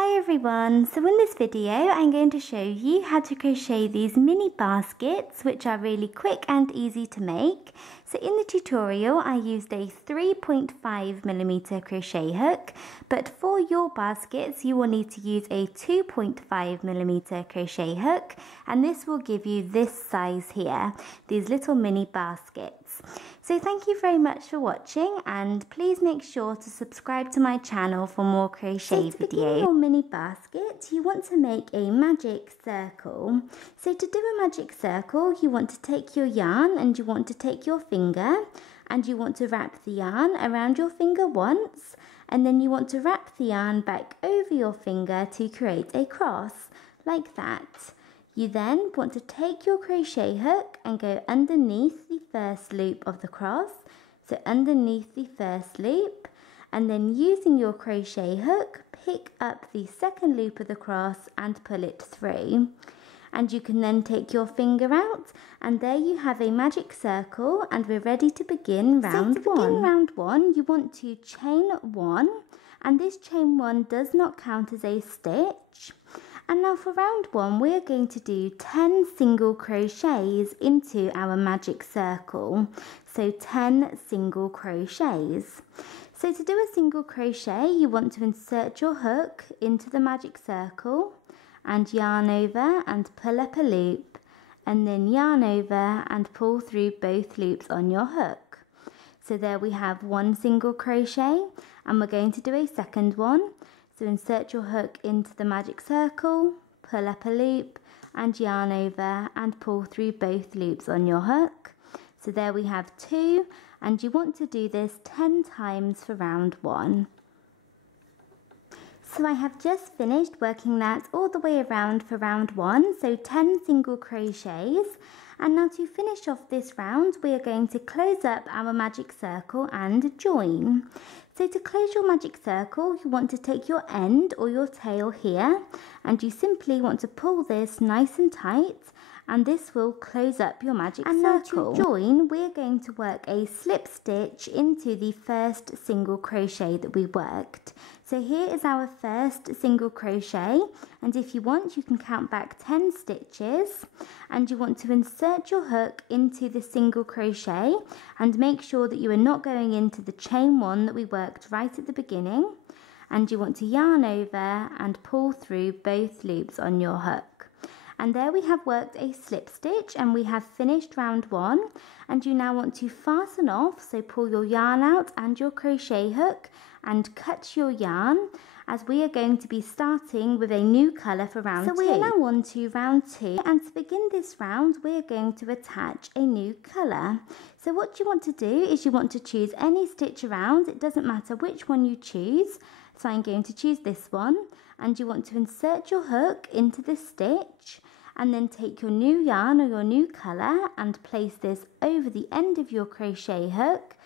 Hi everyone, so in this video I'm going to show you how to crochet these mini baskets which are really quick and easy to make. So in the tutorial I used a 3.5mm crochet hook, but for your baskets you will need to use a 2.5mm crochet hook, and this will give you this size here, these little mini baskets. So thank you very much for watching, and please make sure to subscribe to my channel for more crochet videos. For your mini basket, you want to make a magic circle. So to do a magic circle, you want to take your yarn and you want to take your finger and you want to wrap the yarn around your finger once, and then you want to wrap the yarn back over your finger to create a cross, like that. You then want to take your crochet hook and go underneath the first loop of the cross, so underneath the first loop, and then using your crochet hook, pick up the second loop of the cross and pull it through. And you can then take your finger out, and there you have a magic circle, and we're ready to begin round one. So to begin round one, you want to chain one, and this chain one does not count as a stitch. And now for round one, we're going to do 10 single crochets into our magic circle. So 10 single crochets. So to do a single crochet, you want to insert your hook into the magic circle and yarn over and pull up a loop, and then yarn over and pull through both loops on your hook. So there we have one single crochet, and we're going to do a second one. So insert your hook into the magic circle, pull up a loop and yarn over and pull through both loops on your hook. So there we have two, and you want to do this 10 times for round one. So I have just finished working that all the way around for round one, so 10 single crochets. And now to finish off this round, we are going to close up our magic circle and join. So to close your magic circle, you want to take your end or your tail here, and you simply want to pull this nice and tight, and this will close up your magic circle. And now to join, we're going to work a slip stitch into the first single crochet that we worked. So here is our first single crochet, and if you want, you can count back 10 stitches, and you want to insert your hook into the single crochet and make sure that you are not going into the chain one that we worked right at the beginning, and you want to yarn over and pull through both loops on your hook. And there we have worked a slip stitch, and we have finished round one, and you now want to fasten off, so pull your yarn out and your crochet hook and cut your yarn, as we are going to be starting with a new colour for round two. So we are now on to round two, and to begin this round we are going to attach a new colour. So what you want to do is you want to choose any stitch around, it doesn't matter which one you choose. So I'm going to choose this one, and you want to insert your hook into this stitch, and then take your new yarn or your new colour and place this over the end of your crochet hook,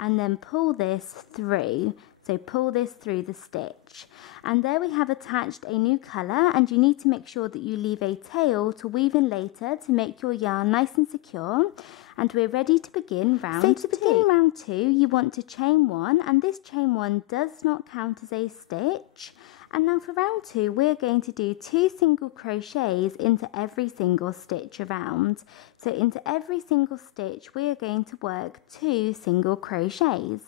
and then pull this through. So pull this through the stitch, and there we have attached a new colour, and you need to make sure that you leave a tail to weave in later to make your yarn nice and secure. And we're ready to begin round two. So to begin round two, you want to chain one, and this chain one does not count as a stitch. And now for round two, we're going to do 2 single crochets into every single stitch around. So into every single stitch, we are going to work 2 single crochets.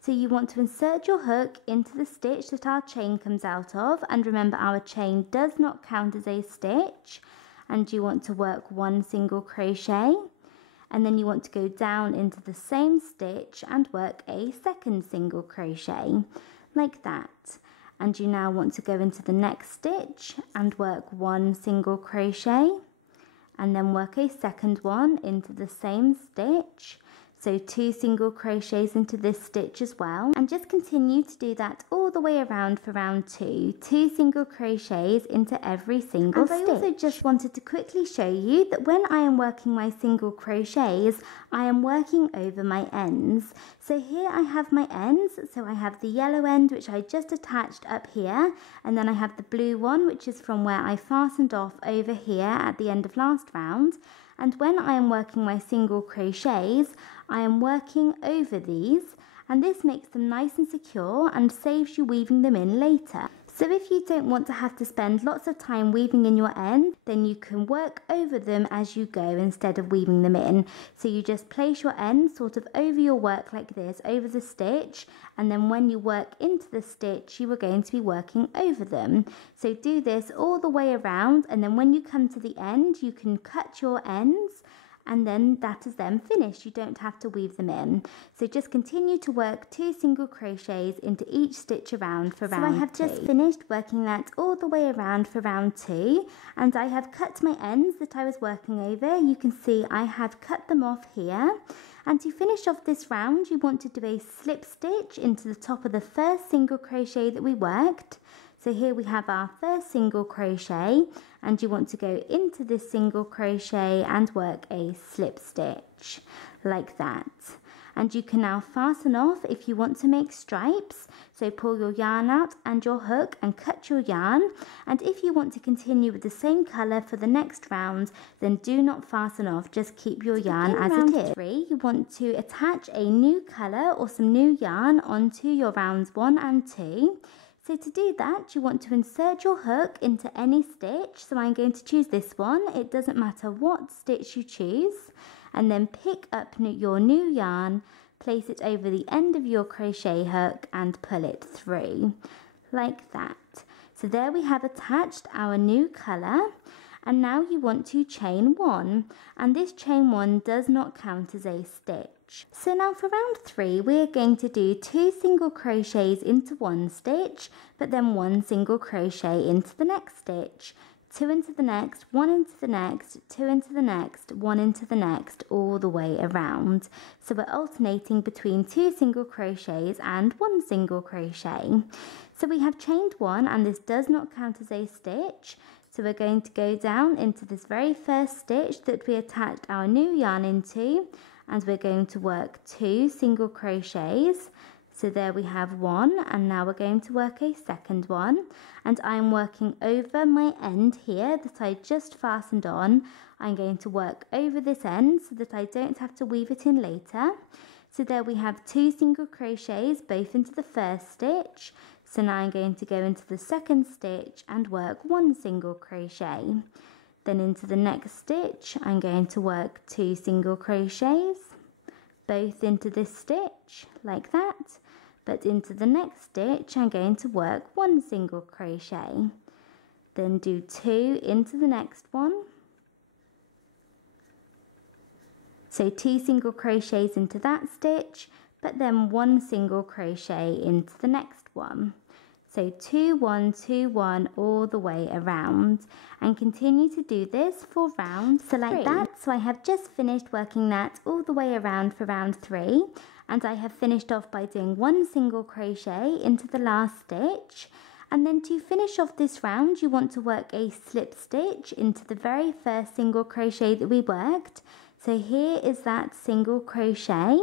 So you want to insert your hook into the stitch that our chain comes out of, and remember our chain does not count as a stitch, and you want to work 1 single crochet, and then you want to go down into the same stitch and work a second single crochet, like that. And you now want to go into the next stitch and work 1 single crochet, and then work a second one into the same stitch. So 2 single crochets into this stitch as well, and just continue to do that all the way around for round two. 2 single crochets into every single stitch. I also just wanted to quickly show you that when I am working my single crochets, I am working over my ends. So here I have my ends, so I have the yellow end which I just attached up here, and then I have the blue one which is from where I fastened off over here at the end of last round. And when I am working my single crochets, I am working over these, and this makes them nice and secure and saves you weaving them in later. So if you don't want to have to spend lots of time weaving in your ends, then you can work over them as you go instead of weaving them in. So you just place your ends sort of over your work like this, over the stitch, and then when you work into the stitch, you are going to be working over them. So do this all the way around, and then when you come to the end, you can cut your ends, and then that is then finished. You don't have to weave them in. So just continue to work 2 single crochets into each stitch around for round 2. So I have just finished working that all the way around for round 2, and I have cut my ends that I was working over. You can see I have cut them off here. And to finish off this round, you want to do a slip stitch into the top of the first single crochet that we worked. So here we have our first single crochet, and you want to go into this single crochet and work a slip stitch like that. And you can now fasten off if you want to make stripes. So pull your yarn out and your hook and cut your yarn. And if you want to continue with the same colour for the next round, then do not fasten off, just keep your yarn as it is. Round 3, you want to attach a new colour or some new yarn onto your rounds 1 and 2. So to do that, you want to insert your hook into any stitch. So I'm going to choose this one. It doesn't matter what stitch you choose. And then pick up your new yarn, place it over the end of your crochet hook and pull it through like that. So there we have attached our new colour. And now you want to chain 1, and this chain 1 does not count as a stitch. So now for round 3, we are going to do 2 single crochets into one stitch, but then 1 single crochet into the next stitch, 2 into the next, 1 into the next, 2 into the next, 1 into the next, all the way around. So we're alternating between 2 single crochets and 1 single crochet. So we have chained 1, and this does not count as a stitch. So we're going to go down into this very first stitch that we attached our new yarn into, and we're going to work 2 single crochets. So there we have 1, and now we're going to work a second one, and I'm working over my end here that I just fastened on. I'm going to work over this end so that I don't have to weave it in later. So there we have 2 single crochets both into the first stitch. So now I'm going to go into the second stitch and work 1 single crochet. Then into the next stitch, I'm going to work 2 single crochets, both into this stitch, like that. But into the next stitch, I'm going to work 1 single crochet. Then do 2 into the next one. So 2 single crochets into that stitch, but then 1 single crochet into the next one. So 2, 1, 2, 1 all the way around, and continue to do this for round 3. Like that. So I have just finished working that all the way around for round 3, and I have finished off by doing 1 single crochet into the last stitch. And then to finish off this round, you want to work a slip stitch into the very first single crochet that we worked. So here is that single crochet,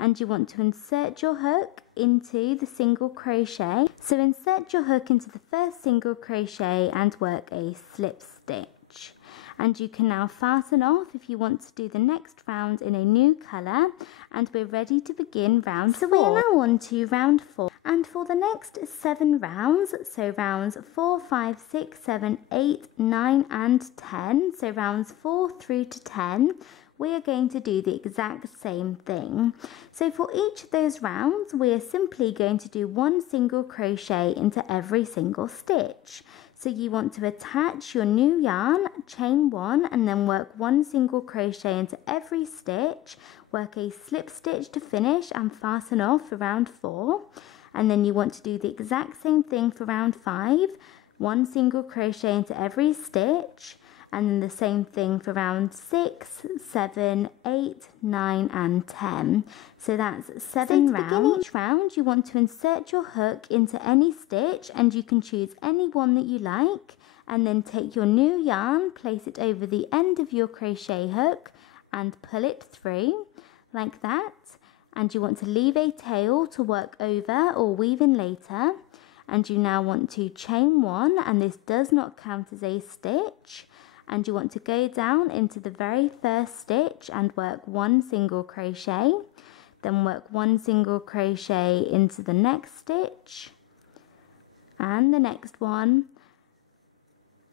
and you want to insert your hook into the single crochet. So insert your hook into the first single crochet and work a slip stitch. And you can now fasten off if you want to do the next round in a new colour, and we're ready to begin round 4. So we are now on to round 4, and for the next 7 rounds, so rounds 4, 5, 6, 7, 8, 9 and 10, so rounds 4 through to 10, we are going to do the exact same thing. So for each of those rounds, we are simply going to do 1 single crochet into every single stitch. So you want to attach your new yarn, chain 1, and then work 1 single crochet into every stitch, work a slip stitch to finish and fasten off for round 4. And then you want to do the exact same thing for round 5, 1 single crochet into every stitch, and then the same thing for round 6, 7, 8, 9 and 10. So that's 7 rounds. To begin each round, you want to insert your hook into any stitch, and you can choose any one that you like, and then take your new yarn, place it over the end of your crochet hook and pull it through like that. And you want to leave a tail to work over or weave in later. And you now want to chain 1, and this does not count as a stitch. And you want to go down into the very first stitch and work 1 single crochet, then work 1 single crochet into the next stitch, and the next one,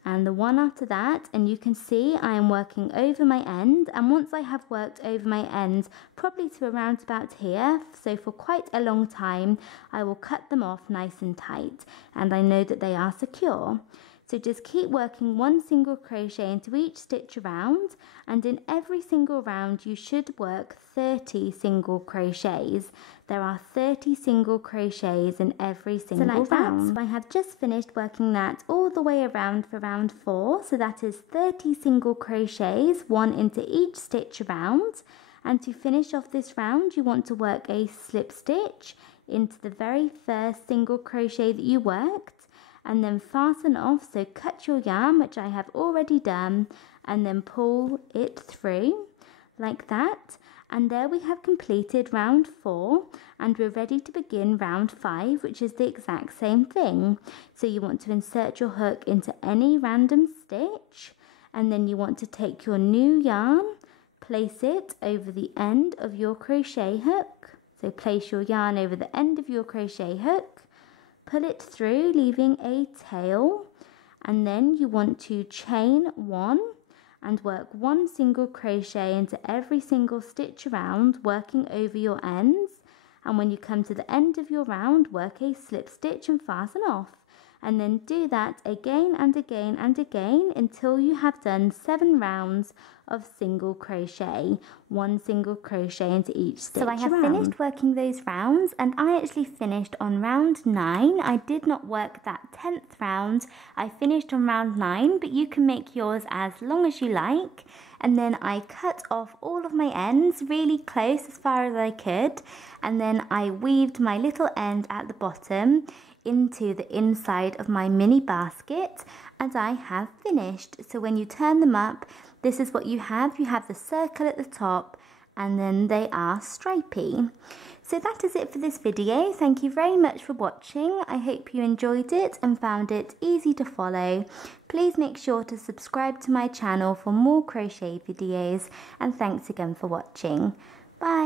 and the one after that, and you can see I am working over my end, and once I have worked over my end probably to around about here, so for quite a long time, I will cut them off nice and tight, and I know that they are secure. So just keep working one single crochet into each stitch around, and in every single round you should work 30 single crochets. There are 30 single crochets in every single round. I have just finished working that all the way around for round 4, so that is 30 single crochets, one into each stitch around. And to finish off this round, you want to work a slip stitch into the very first single crochet that you worked, and then fasten off, so cut your yarn, which I have already done, and then pull it through like that. And there we have completed round 4, and we're ready to begin round 5, which is the exact same thing. So you want to insert your hook into any random stitch, and then you want to take your new yarn, place it over the end of your crochet hook. So place your yarn over the end of your crochet hook, pull it through, leaving a tail, and then you want to chain 1 and work 1 single crochet into every single stitch around, working over your ends. And when you come to the end of your round, work a slip stitch and fasten off, and then do that again and again and again until you have done 7 rounds of single crochet, 1 single crochet into each stitch. So I have finished working those rounds, and I actually finished on round 9. I did not work that 10th round. I finished on round 9, but you can make yours as long as you like. And then I cut off all of my ends really close as far as I could, and then I weaved my little end at the bottom into the inside of my mini basket, and I have finished. So when you turn them up, this is what you have. You have the circle at the top, and then they are stripy. So that is it for this video. Thank you very much for watching. I hope you enjoyed it and found it easy to follow. Please make sure to subscribe to my channel for more crochet videos, and thanks again for watching. Bye.